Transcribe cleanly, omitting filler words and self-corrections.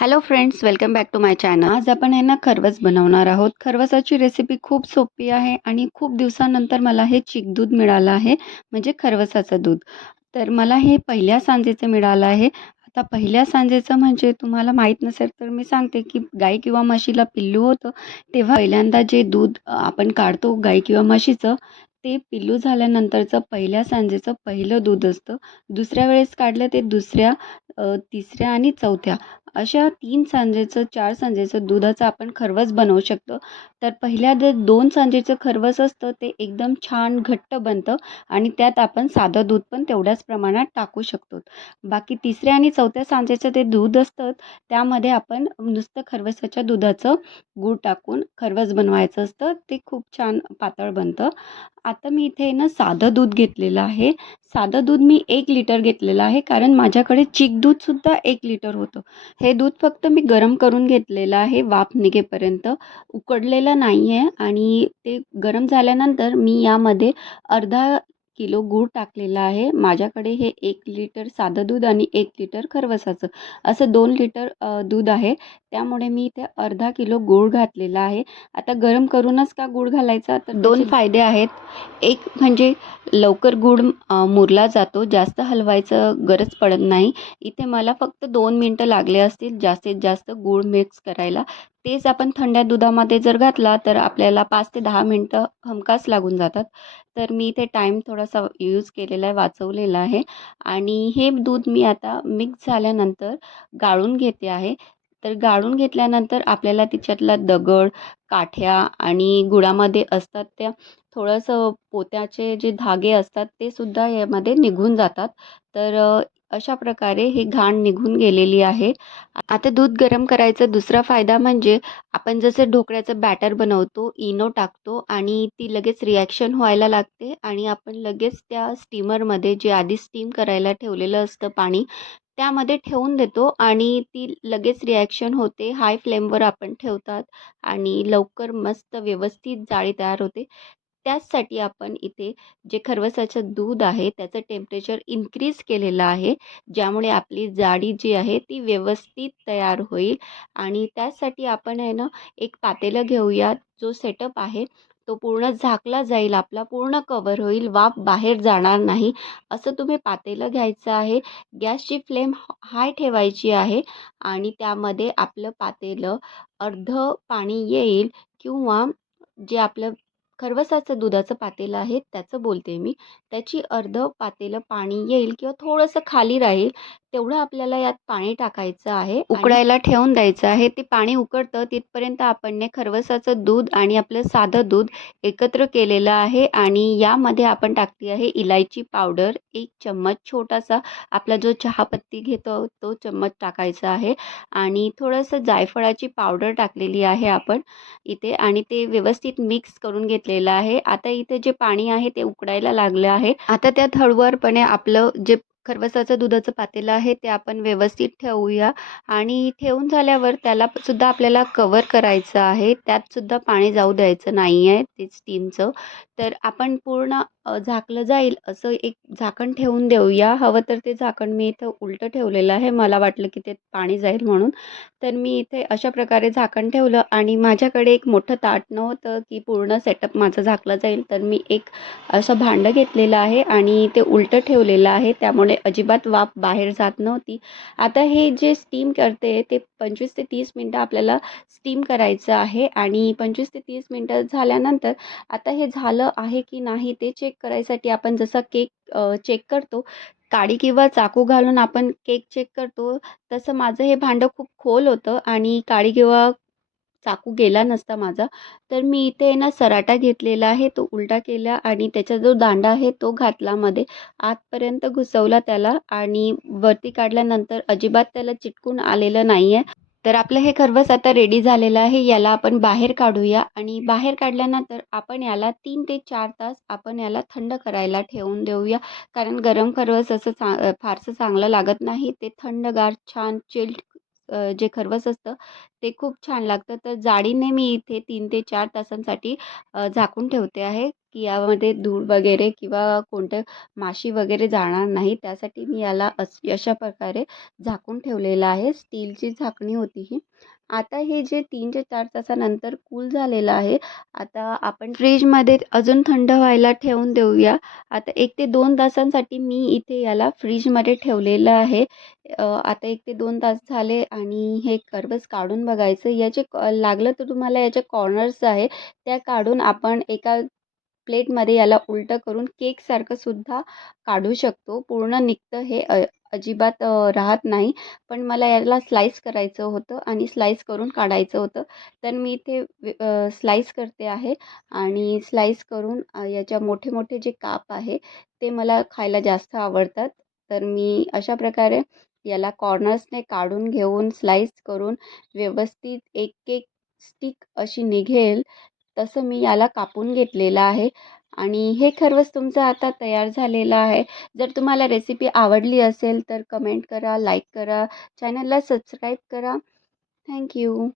Hello friends, welcome back to my channel. आज आपण आहे ना खरवस बनवणार आहोत. खरवसाची रेसिपी खूप सोपी आहे आणि खूप दिवसानंतर मला हे चीक दूध मिळालं आहे, म्हणजे खरवसाचं दूध. तर मला हे पहिल्या सांजेचं मिळालं आहे. आता पहिल्या सांजेचं म्हणजे तुम्हाला माहीत नसेल तर मी सांगते, की गाई किंवा म्हशीला पिल्लू होतं, तेव्हा पहिल्यांदा जे दूध आपण काढतो गाई किंवा म्हशीचं, ते पिल्लू झाल्यानंतरचं पहिल्या सांजेचं पहिलं दूध असतं. दुसऱ्या वेळेस काढलं ते दुसऱ्या, तिसऱ्या आणि चौथ्या अशा 3 सांजेचं 4 सांजेचं दुधाचं आपण खरवस बनवू शकतो. तर पहिल्या जे 2 सांजेचं खरवस असतं ते एकदम छान घट्ट बनतं आणि त्यात आपण साधं दूध पण तेवढ्याच प्रमाणात टाकू शकतो. बाकी तिसऱ्या आणि चौथ्या सांजेचं ते दूध असतं त्यामध्ये आपण नुसतं खरवसाच्या दुधाचं गूळ टाकून खरवस बनवायचं असतं. ते खूप छान पातळ बनतं. आता मी इथे ना साधं दूध घेतलेलं आहे. साधं दूध मी 1 लिटर घेतलेलं आहे, कारण माझ्याकडे चीक दूधसुद्धा 1 लिटर होतं. हे दूध फक्त मी गरम करून घेतलेलं आहे वाफ निघेपर्यंत. उकडलेलं नाही आहे आणि ते गरम झाल्यानंतर मी यामध्ये अर्धा किलो गूळ टाकलेला आहे. माझ्याकडे हे 1 लिटर साधं दूध आणि 1 लिटर खरवसाचं असं 2 लिटर दूध आहे. त्यामुळे मी इथे अर्धा किलो गूळ घातलेला आहे. आता गरम करूनच का गूळ घालायचा, तर 2 फायदे आहेत. एक म्हणजे लवकर गूळ मुरला जातो, जास्त हलवायचं गरज पडत नाही. इथे मला फक्त 2 मिनिटं लागले असतील जास्तीत जास्त गूळ मिक्स करायला. तेच आपण थंड्या दुधामध्ये जर घातला तर आपल्याला 5 ते 10 मिनिटं हमखास लागून जातात. तर मी इथे टाईम थोडासा यूज केलेला आहे, वाचवलेला आहे आणि हे दूध मी आता मिक्स झाल्यानंतर गाळून घेते आहे. तर गाळून घेतल्यानंतर आपल्याला तिच्यातला दगड, काठ्या आणि गुळामध्ये असतात त्या थोडंसं पोत्याचे जे धागे असतात ते सुद्धा यामध्ये निघून जातात. तर अशा प्रकारे ही घाण निघून गेलेली आहे. आता दूध गरम करायचा दुसरा फायदा म्हणजे आपण जसं ढोकळ्याचं बॅटर बनवतो, इनो टाकतो आणि ती लगेच रिॲक्शन व्हायला लागते आणि आपण लगेच त्या स्टीमरमध्ये जे आधी स्टीम करायला ठेवलेलं असतं पाणी, त्यामध्ये ठेवून देतो आणि ती लगेच रिॲक्शन होते. हाय फ्लेमवर आपण ठेवतात आणि लवकर मस्त व्यवस्थित जाळी तयार होते. त्याचसाठी आपण इथे जे खरवसाचं दूध आहे त्याचं टेम्परेचर इन्क्रीज केलेलं आहे, ज्यामुळे आपली जाडी जी आहे ती व्यवस्थित तयार होईल. आणि त्याचसाठी आपण आहे ना एक पातेलं घेऊया. जो सेटअप आहे तो पूर्ण झाकला जाईल, आपला पूर्ण कव्हर होईल, वाफ बाहेर जाणार नाही असं तुम्ही पातेलं घ्यायचं आहे. गॅसची फ्लेम हाय ठेवायची आहे आणि त्यामध्ये आपलं पातेलं अर्धं पाणी येईल किंवा जे आपलं खरवसाचं दुधाचं पातेलं आहे त्याचं बोलते मी. त्याची अर्धं पातेलं पाणी येईल किंवा थोडंसं खाली राहील, तेवढं आपल्याला यात पाणी टाकायचं आहे. उकळायला ठेवून द्यायचं आहे. ते पाणी उकळतं तिथपर्यंत आपण ने खरवसाचं दूध आणि आपलं साधं दूध एकत्र केलेलं आहे आणि यामध्ये आपण टाकली आहे इलायची पावडर 1 चम्मच छोटासा. आपला जो चहापत्ती घेतो तो चम्मच टाकायचा आहे आणि थोडंसं जायफळाची पावडर टाकलेली आहे आपण इथे आणि ते व्यवस्थित मिक्स करून घेतलेलं आहे. आता इथे जे पाणी आहे ते उकडायला लागलं आहे. आता त्यात हळूवारपणे आपलं जे खरवसाचं दुधाचं पातेलं आहे ते आपण व्यवस्थित ठेवूया आणि ठेवून झाल्यावर त्याला सुद्धा आपल्याला कव्हर करायचं आहे. त्यात सुद्धा पाणी जाऊ द्यायचं नाही आहे ते स्टीमचं. तर आपण पूर्ण झाकलं जाईल असं एक झाकण ठेवून देऊया. हवं तर ते झाकण मी इथं उलटं ठेवलेलं आहे. मला वाटलं की ते पाणी जाईल म्हणून. तर मी इथे अशा प्रकारे झाकण ठेवलं आणि माझ्याकडे एक मोठं ताट नव्हतं की पूर्ण सेटअप माझं झाकलं जाईल. तर मी एक असं भांडं घेतलेलं आहे आणि ते उलटं ठेवलेलं आहे, त्यामुळे अजिबात वाफ बाहेर जात नव्हती. आता हे जे स्टीम करते ते 25 ते 30 मिनटं आपल्याला स्टीम करायचं आहे आणि 25 ते 30 मिनटं झाल्यानंतर आता हे झालं आहे की नाही ते चेक करायसाठी आपण जसा केक चेक करतो, काडी किंवा चाकू घालून आपण केक चेक करतो, तसं माझं हे भांडं खूप खोल होतं आणि काडी किंवा चाकू गेला नसता माझा. तर मी इथे ना सराटा घेतलेला आहे, तो उलटा केला आणि त्याचा जो दांडा आहे तो घातला मध्ये. आतपर्यंत घुसवला त्याला आणि वरती काढल्यानंतर अजिबात त्याला चिटकून आलेलं नाही आहे. तर आपलं हे खरवस आता रेडी झालेलं आहे. याला आपण बाहेर काढूया आणि बाहेर काढल्यानंतर आपण याला 3 ते 4 तास आपण याला थंड करायला ठेवून देऊया. कारण गरम खरवस असं फारसं चांगलं लागत नाही. ते थंडगार छान चिल्ड जे खरवस असतं ते खूप छान लागतं. तर जाळीने मी इथे 3 ते 4 तासांसाठी झाकून ठेवते आहे. की यामध्ये धूळ वगैरे किंवा कोणतं माशी वगैरे जाणार नाही. त्यासाठी मी याला अशा प्रकारे झाकून ठेवलेलं आहे. स्टीलची झाकणी होती ही. आता हे जे 3 ते 4 तासानंतर कूल झालेलं आहे. आता आपण फ्रीजमध्ये अजून थंड व्हायला ठेवून देऊया. आता 1 ते 2 तासांसाठी मी इथे याला फ्रीजमध्ये ठेवलेलं आहे. आता 1 ते 2 तास झाले आणि हे खरवस काढून बघायचं. याचे लागलं तर तुम्हाला याचे कॉर्नर्स आहे त्या काढून आपण एका प्लेटमध्ये याला उलटं करून केकसारखं सुद्धा काढू शकतो. पूर्ण निघतं हे अजिबात राहत नाही. पण मला याला स्लाईस करायचं होतं आणि स्लाईस करून काढायचं होतं. तर मी इथे स्लाईस करते आहे आणि स्लाईस करून याच्या मोठे-मोठे जे काप आहे ते मला खायला जास्त आवडतात. तर मी अशा प्रकारे याला कॉर्नर्सने काढून घेऊन स्लाईस करून व्यवस्थित एक-एक स्टिक अशी निघेल तसं मी याला कापून घेतलेलं आहे आणि हे खरवस तुमचं आता तयार झालेलं आहे. जर तुम्हाला रेसिपी आवडली असेल तर कमेंट करा, लाईक करा, चॅनलला सबस्क्राईब करा. Thank you.